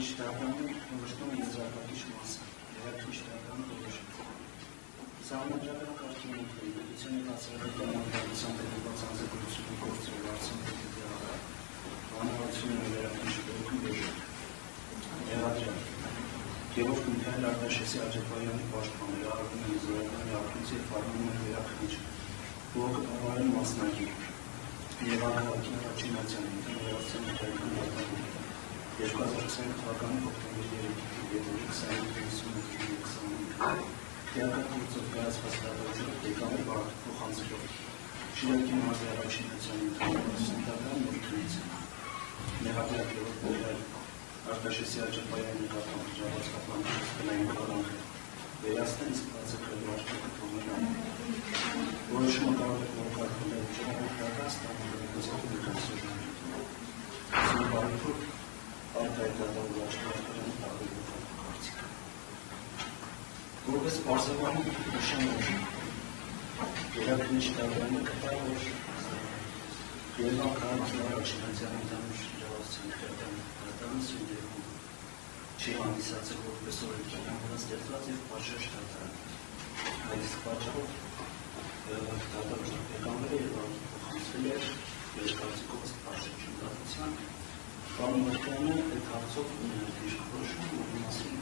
Քննիչտականի ուղղություն եզրակացիչ մասը, երաժշտական ուղղություն։ Սահմանադրական կարգի պետությունը կազմակերպել համապատասխան պետական հանձնարարությունների գործերով արձանագրել հանրությունների վերականգնելու դեպքում Երատրիա Գևորգ Միքայել Արտաշեսի Աջակոյանի պաշտպանները արվում են զորականի ակտիվ եւ ֆարմանում են վերականգնիչ, որը կառավարել մասնակի եւ անկարգի առաջինացիան ինտեգրացիոն պետական դատարանում 2020 թվականի հոկտեմբերի 3-ին 2020 Տեղակայցով կայացված դատարանով դեկամբեր բարդ փոխանցելով Շիրակի մարզի առաջինացիան ինտեգրացիոն նորքից Ներհատյալ Գևորգ Միքայել Արտաշեսի Աջակոյանի նկատմամբ ժողովրդական կենային կողմը վերացնել ցածրելու աշխատանքները որոշումը կարող է կարգավորել ժողովրդական ստանդարտների զարգացումը սովորաբար արտահայտած աշխատանքների տարբերական կարծիք որպես բարձրավարի նշաններ երաժշտական կտավոր Երևան քաղաքի առաջինացիան ընդհանուր ժողովրդական դատարանը չի հանդիսացել որպես օրենքական ստեղծված եւ պատշաճ դատարան։ Այս պատճառով դատարանի ղեկավարը փոխանցվել է երկարծքով պատշաճ դատարան կանոնարկանը այդ հարցով դիրքորոշում ու մասին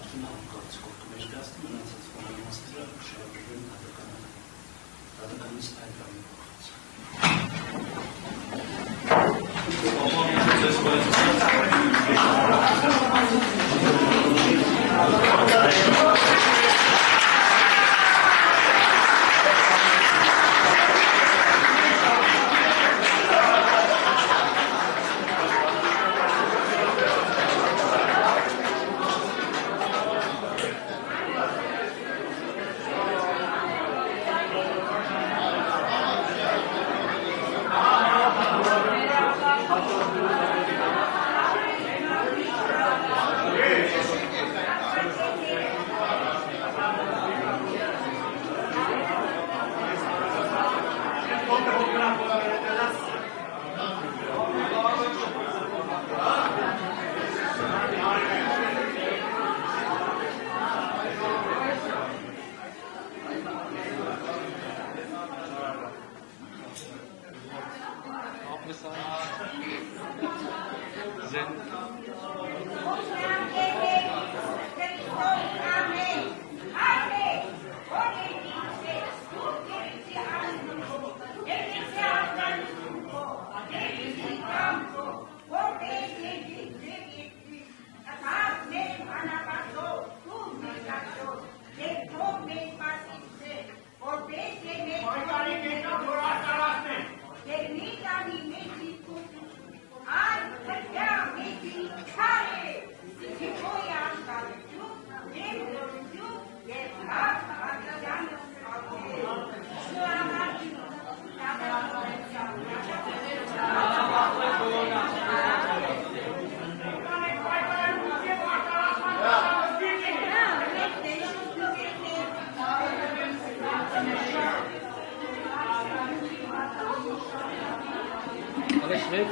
արդեն հակառակով կներկայացնում մնացած բանաստրը շարունակել դատարանից այդքան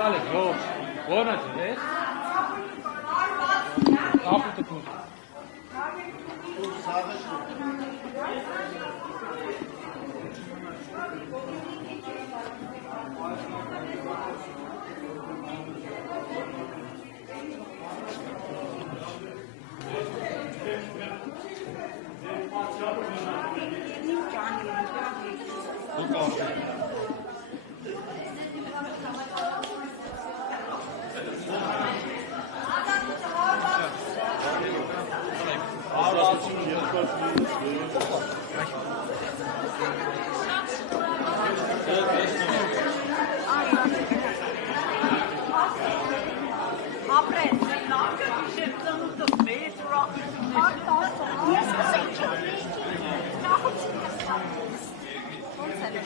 Alex, George, buona gente. Capito tutto.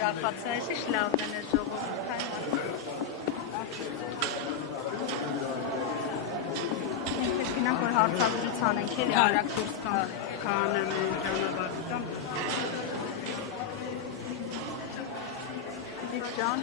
Rapazese şlavdene zoğurtan. Peki որ հարցազրույցան ենք էլի արագ դուրս կանեմ ճանապարհը։ Դիք ջան